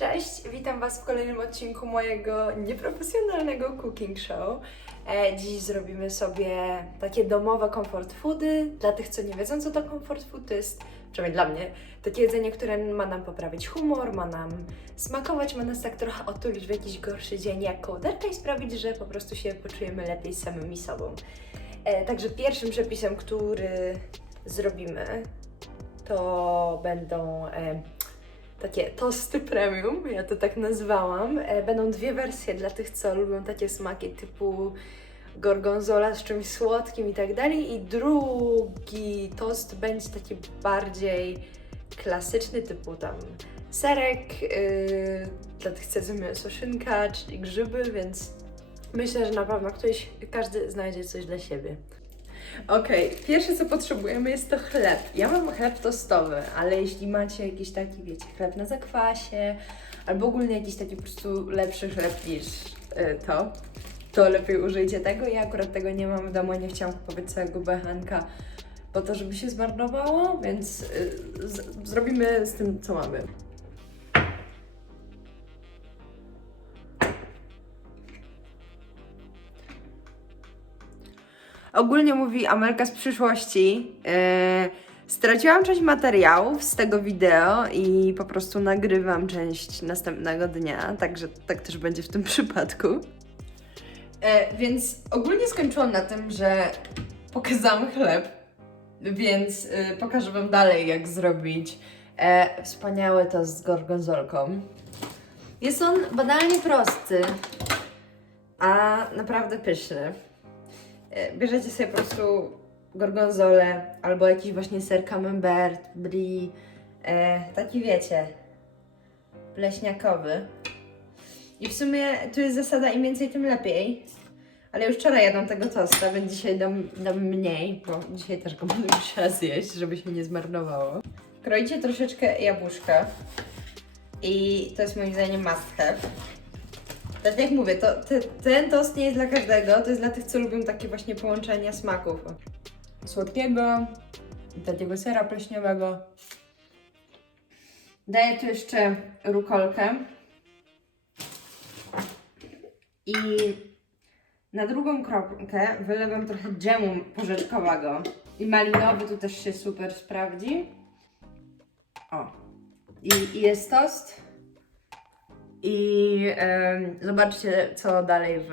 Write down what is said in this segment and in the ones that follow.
Cześć, witam Was w kolejnym odcinku mojego nieprofesjonalnego cooking show. E, dziś zrobimy sobie takie domowe comfort foody. Dla tych, co nie wiedzą, co to comfort food, to jest, przynajmniej dla mnie, takie jedzenie, które ma nam poprawić humor, ma nam smakować, ma nas tak trochę otulić w jakiś gorszy dzień jak kołderka i sprawić, że po prostu się poczujemy lepiej samymi sobą. E, także pierwszym przepisem, który zrobimy, to będą e, takie tosty premium, ja to tak nazwałam. E, Będą dwie wersje dla tych, co lubią takie smaki typu gorgonzola z czymś słodkim i tak dalej. I drugi tost będzie taki bardziej klasyczny, typu tam serek, yy, dla tych, co mięso szynka, czyli grzyby, więc myślę, że na pewno ktoś, każdy znajdzie coś dla siebie. Okej, pierwsze co potrzebujemy jest to chleb. Ja mam chleb tostowy, ale jeśli macie jakiś taki, wiecie, chleb na zakwasie, albo ogólnie jakiś taki po prostu lepszy chleb niż y, to, to lepiej użyjcie tego. Ja akurat tego nie mam w domu, nie chciałam kupować całego bechanka po to, żeby się zmarnowało, więc y, z, zrobimy z tym, co mamy. Ogólnie mówi Amelka z przyszłości. Yy, straciłam część materiałów z tego wideo i po prostu nagrywam część następnego dnia, także tak też będzie w tym przypadku. E, więc ogólnie skończyłam na tym, że pokazałam chleb, więc y, pokażę Wam dalej, jak zrobić e, wspaniały tost z gorgonzolką. Jest on banalnie prosty, a naprawdę pyszny. E, Bierzecie sobie po prostu gorgonzolę albo jakiś właśnie ser camembert, brie, e, taki wiecie, pleśniakowy. I w sumie tu jest zasada im więcej, tym lepiej. Ale już wczoraj jadłam tego tosta, więc dzisiaj dam, dam mniej, bo dzisiaj też go będę musiała zjeść, żeby się nie zmarnowało. Kroicie troszeczkę jabłuszka i to jest moim zdaniem must have. Tak jak mówię, to, te, ten tost nie jest dla każdego, to jest dla tych, co lubią takie właśnie połączenia smaków. Słodkiego takiego sera pleśniowego. Daję tu jeszcze rukolkę. I na drugą kropkę wylewam trochę dżemu porzeczkowego. I malinowy tu też się super sprawdzi. O. I, i jest tost. I zobaczcie, co dalej w,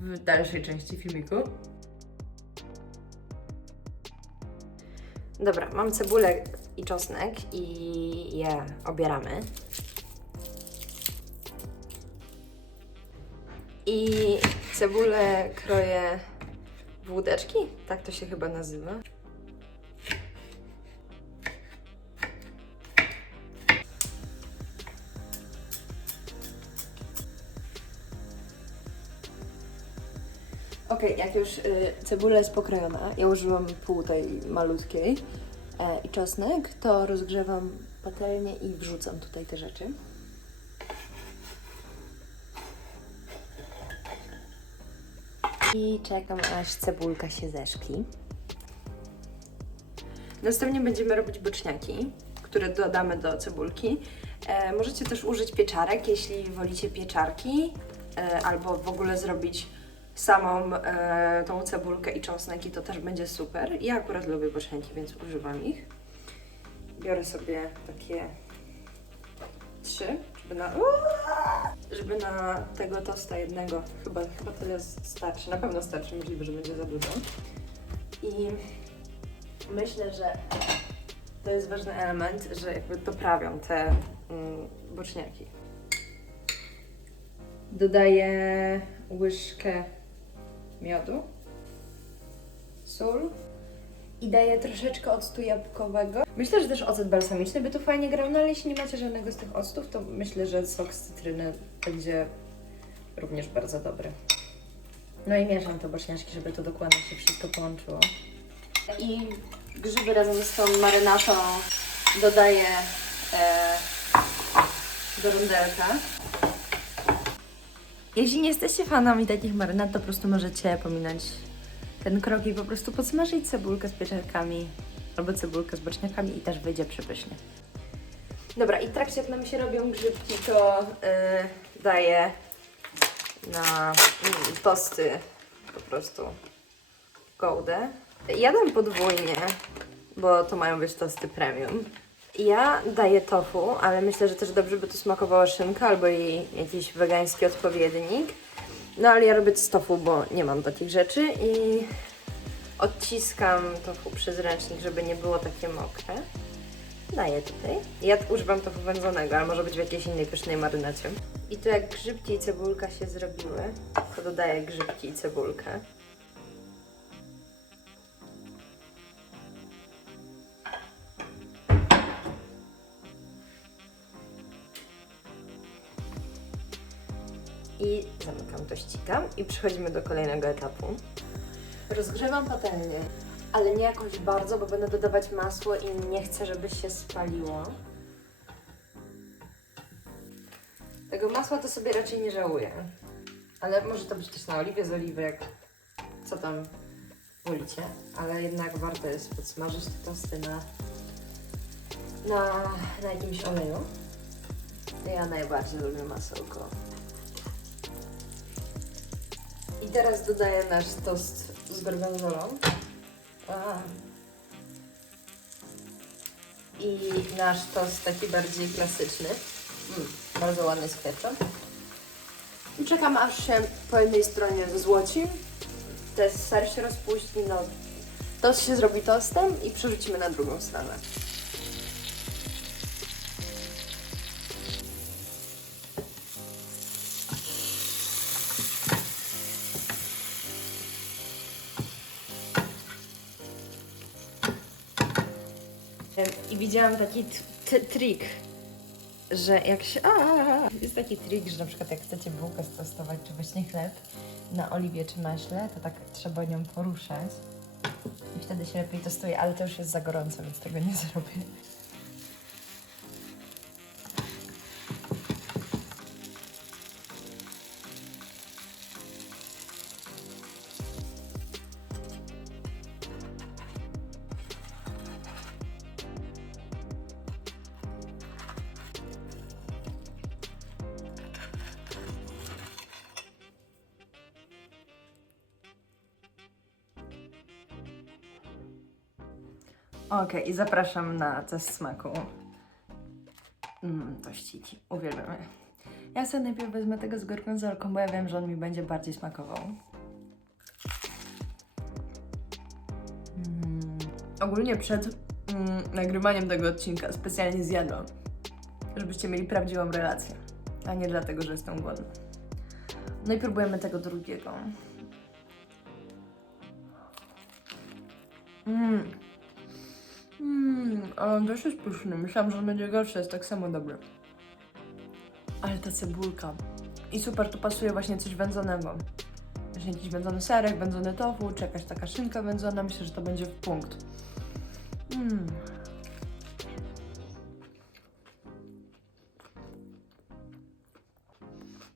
w dalszej części filmiku. Dobra, mam cebulę i czosnek i je obieramy. I cebulę kroję w łódeczki, tak to się chyba nazywa. Ok, jak już y, cebula jest pokrojona, ja użyłam pół tej malutkiej e, i czosnek, to rozgrzewam patelnię i wrzucam tutaj te rzeczy. I czekam aż cebulka się zeszkli. Następnie będziemy robić boczniaki, które dodamy do cebulki. E, możecie też użyć pieczarek, jeśli wolicie pieczarki, e, albo w ogóle zrobić samą e, tą cebulkę i czosnek i to też będzie super. Ja akurat lubię boczniaki, więc używam ich. Biorę sobie takie trzy, żeby na, żeby na tego tosta jednego, chyba, chyba tyle starczy, na pewno starczy, możliwe, że będzie za dużo. I myślę, że to jest ważny element, że jakby doprawią te mm, boczniaki. Dodaję łyżkę miodu, sól i daję troszeczkę octu jabłkowego. Myślę, że też ocet balsamiczny by tu fajnie grał, no ale jeśli nie macie żadnego z tych octów, to myślę, że sok z cytryny będzie również bardzo dobry. No i mieszam te boczniaczki, żeby to dokładnie się wszystko połączyło. I grzyby razem z tą marynatą dodaję e, do rondelka. Jeśli nie jesteście fanami takich marynat, to po prostu możecie pominąć ten krok i po prostu podsmażyć cebulkę z pieczarkami albo cebulkę z boczniakami i też wyjdzie przepysznie. Dobra, i w trakcie jak nam się robią grzybki, to yy, daję na mm, tosty po prostu gołdę. Ja dam podwójnie, bo to mają być tosty premium. Ja daję tofu, ale myślę, że też dobrze by tu smakowała szynka albo jej jakiś wegański odpowiednik. No ale ja robię z tofu, bo nie mam takich rzeczy i odciskam tofu przez ręcznik, żeby nie było takie mokre. Daję tutaj. Ja używam tofu wędzonego, ale może być w jakiejś innej pysznej marynacie. I tu jak grzybki i cebulka się zrobiły, to dodaję grzybki i cebulkę. I zamykam to ścigam i przechodzimy do kolejnego etapu. Rozgrzewam patelnię, ale nie jakoś bardzo, bo będę dodawać masło i nie chcę, żeby się spaliło. Tego masła to sobie raczej nie żałuję. Ale może to być też na oliwie z oliwy, jak co tam wolicie. Ale jednak warto jest podsmażyć te tosty na, na, na jakimś oleju. Ja najbardziej lubię masełko. Teraz dodaję nasz tost z gorgonzolą. I nasz tost taki bardziej klasyczny. Mm, bardzo ładny z ketchup. I czekam aż się po jednej stronie złocił. Ten ser się rozpuści, no. Tost się zrobi tostem i przerzucimy na drugą stronę. I widziałam taki trik, że jak się. A, jest taki trik, że na przykład jak chcecie bułkę stosować, czy właśnie chleb na oliwie czy maśle, to tak trzeba nią poruszać. I wtedy się lepiej tostuje, ale to już jest za gorąco, więc tego nie zrobię. Okej, i zapraszam na test smaku. Mmm, tościki. Uwielbiamy. Ja sobie najpierw wezmę tego z gorgonzolką, bo ja wiem, że on mi będzie bardziej smakował. Mm. Ogólnie przed mm, nagrywaniem tego odcinka specjalnie zjadłam, żebyście mieli prawdziwą relację, a nie dlatego, że jestem głodna. No i próbujemy tego drugiego. Mmm. Mmm, ale on też jest pyszny. Myślałam, że będzie gorszy, jest tak samo dobry. Ale ta cebulka. I super, tu pasuje właśnie coś wędzonego. Właśnie jakiś wędzony serek, wędzony tofu, czy jakaś taka szynka wędzona. Myślę, że to będzie w punkt. Mmm.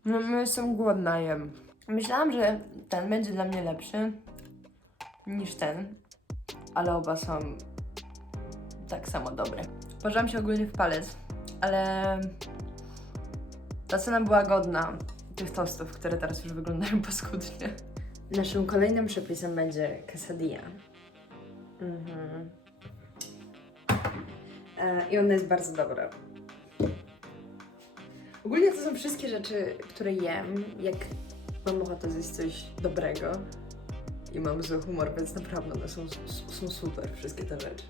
No, no jestem głodna, jem. Myślałam, że ten będzie dla mnie lepszy niż ten, ale oba są tak samo dobre. Położyłam się ogólnie w palec, ale ta cena była godna tych tostów, które teraz już wyglądają paskudnie. Naszym kolejnym przepisem będzie quesadilla. Mhm. E, I ona jest bardzo dobra. Ogólnie to są wszystkie rzeczy, które jem, jak mam ochotę zjeść coś dobrego i mam zły humor, więc naprawdę one są, są super, wszystkie te rzeczy.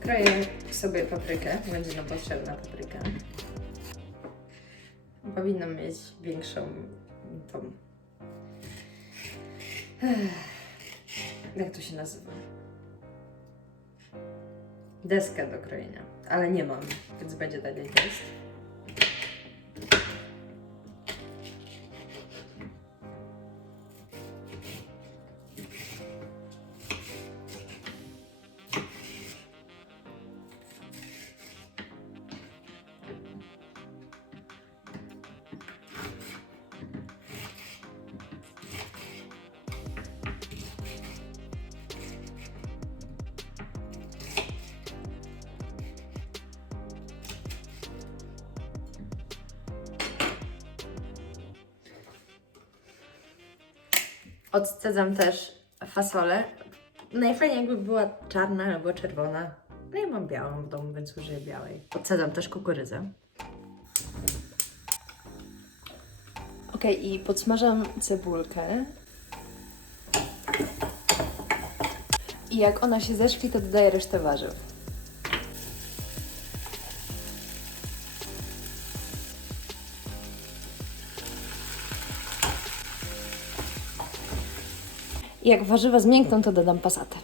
Kroję sobie paprykę, będzie nam potrzebna papryka. Powinnam mieć większą tą. Jak to się nazywa? Deskę do krojenia, ale nie mam, więc będzie dalej test. Odcedzam też fasolę. Najfajniej jakby była czarna albo czerwona. No ja mam białą w domu, więc użyję białej. Odcedzam też kukurydzę. Ok, i podsmażam cebulkę. I jak ona się zeszkli, to dodaję resztę warzyw. Jak warzywa zmiękną, to dodam pasatę.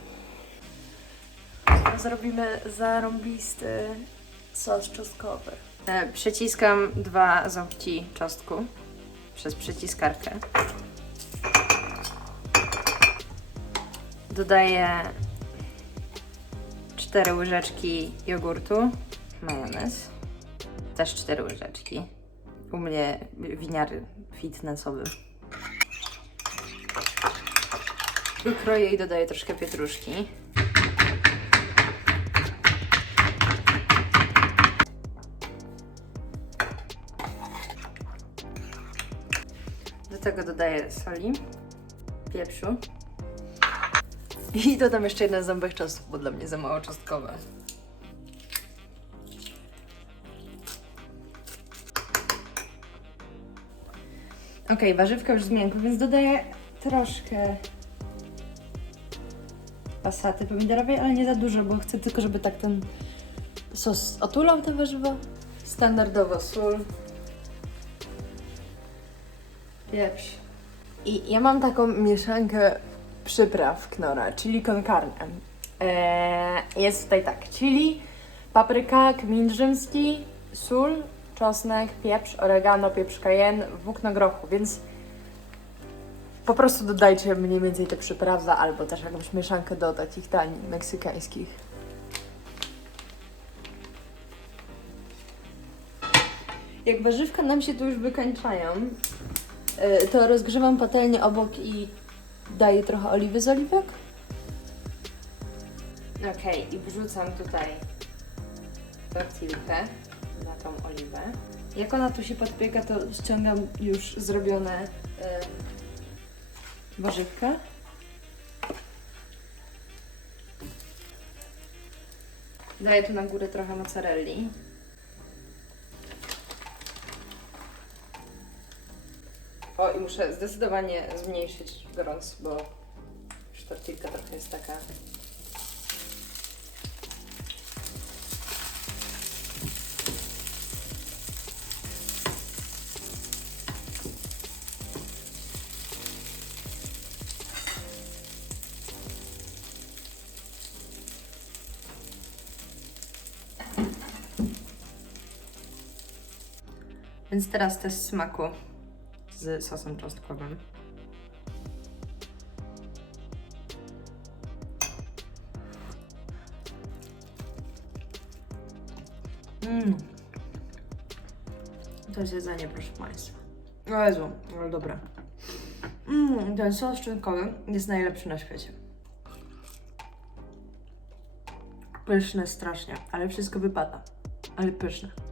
Zrobimy zarąbisty sos czosnkowy. E, Przyciskam dwa ząbki czosnku przez przyciskarkę. Dodaję cztery łyżeczki jogurtu, majonez, też cztery łyżeczki. U mnie winiar fitnessowy. Wykroję i dodaję troszkę pietruszki. Do tego dodaję soli, pieprzu. I dodam jeszcze jeden ząbek czosnku, bo dla mnie za mało czosnkowe. Ok, warzywka już zmiękły, więc dodaję troszkę pasaty pomidorowej, ale nie za dużo, bo chcę tylko, żeby tak ten sos otulał te warzywa. Standardowo sól, pieprz. I ja mam taką mieszankę przypraw Knora, chili con. Eee, jest tutaj tak, chili, papryka, kmin rzymski, sól, czosnek, pieprz, oregano, pieprz cayenne, włókno grochu, więc po prostu dodajcie mniej więcej te przyprawy albo też jakąś mieszankę do takich dań meksykańskich. Jak warzywka nam się tu już wykańczają, y, to rozgrzewam patelnię obok i daję trochę oliwy z oliwek. Okej, i wrzucam tutaj tortilkę na tą oliwę. Jak ona tu się podpieka, to ściągam już zrobione y, warzywka. Daję tu na górę trochę mozzarelli. O, i muszę zdecydowanie zmniejszyć gorąc, bo już tortilka trochę jest taka. Więc teraz test smaku z sosem czosnkowym. Mmm. To jest jedzenie, proszę Państwa. O Jezu, ale dobre. Mmm, ten sos czosnkowy jest najlepszy na świecie. Pyszne strasznie, ale wszystko wypada. Ale pyszne.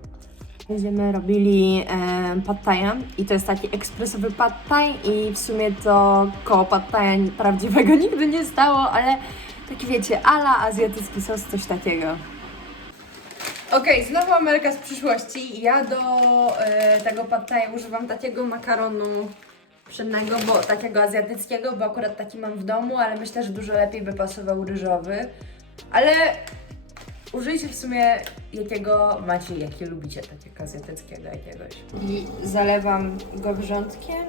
Będziemy robili e, pad thai'a i to jest taki ekspresowy pad thai i w sumie to koło pad thai'a prawdziwego nigdy nie stało, ale taki wiecie, ala azjatycki sos, coś takiego. Okej, znowu Ameryka z przyszłości. Ja do e, tego pad thai używam takiego makaronu pszennego, bo takiego azjatyckiego, bo akurat taki mam w domu, ale myślę, że dużo lepiej by pasował ryżowy. Ale Użyjcie w sumie jakiego macie, jakie lubicie, takiego azjatyckiego jakiegoś. I zalewam go wrzątkiem.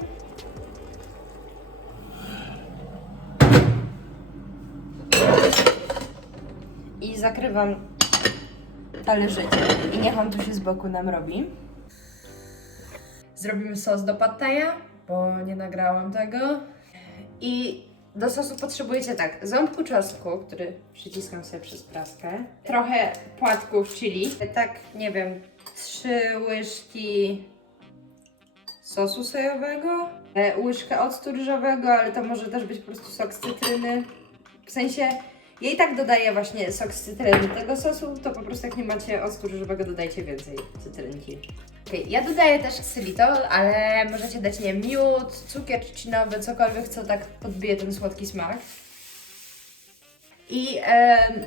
I zakrywam talerzykiem. I niech on tu się z boku nam robi. Zrobimy sos do pad thai'a, bo nie nagrałam tego. I do sosu potrzebujecie tak, ząbku czosnku, który przyciskam sobie przez praskę, trochę płatków chili, tak, nie wiem, trzy łyżki sosu sojowego, e, łyżkę octu ryżowego, ale to może też być po prostu sok z cytryny. W sensie, ja i tak dodaję właśnie sok z cytryny tego sosu, to po prostu jak nie macie octu ryżowego, dodajcie więcej cytrynki. Okej, ja dodaję też ksylitol, ale możecie dać, nie miód, cukier trzcinowy, cokolwiek, co tak podbije ten słodki smak. I em,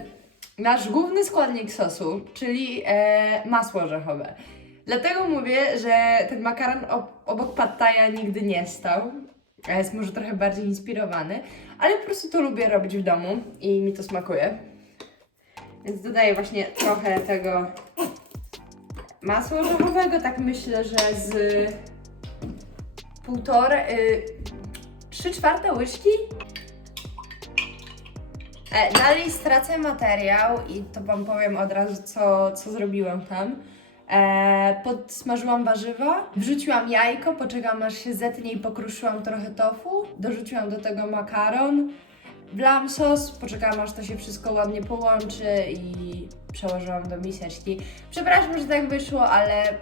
nasz główny składnik sosu, czyli e, masło orzechowe. Dlatego mówię, że ten makaron ob- obok pad thaia nigdy nie stał. Jest może trochę bardziej inspirowany, ale po prostu to lubię robić w domu i mi to smakuje. Więc dodaję właśnie trochę tego masła orzechowego, tak myślę, że z półtora, y, trzy czwarte łyżki. E, dalej stracę materiał i to Wam powiem od razu, co, co zrobiłam tam. E, podsmażyłam warzywa, wrzuciłam jajko, poczekałam aż się zetnie i pokruszyłam trochę tofu, dorzuciłam do tego makaron, wlałam sos, poczekałam aż to się wszystko ładnie połączy i przełożyłam do miseczki. Przepraszam, że tak wyszło, ale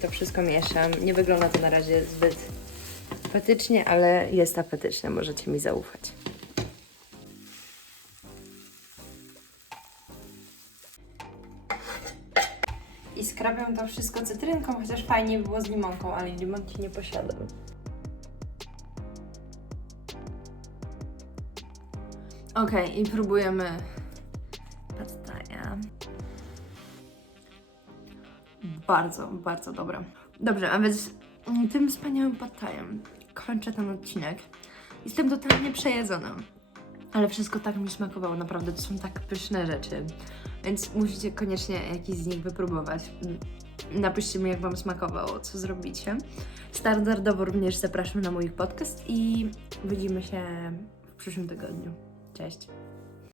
to wszystko mieszam. Nie wygląda to na razie zbyt apetycznie, ale jest apetyczne, możecie mi zaufać. I skrabiam to wszystko cytrynką, chociaż fajnie było z limonką, ale limonki nie posiadam. Okej, i próbujemy pad thai'a. Bardzo, bardzo dobre. Dobrze, a więc tym wspaniałym pad thai'em kończę ten odcinek. Jestem totalnie przejedzona. Ale wszystko tak mi smakowało, naprawdę to są tak pyszne rzeczy. Więc musicie koniecznie jakiś z nich wypróbować. Napiszcie mi, jak Wam smakowało, co zrobicie. Standardowo również zapraszam na mój podcast i widzimy się w przyszłym tygodniu. Cześć!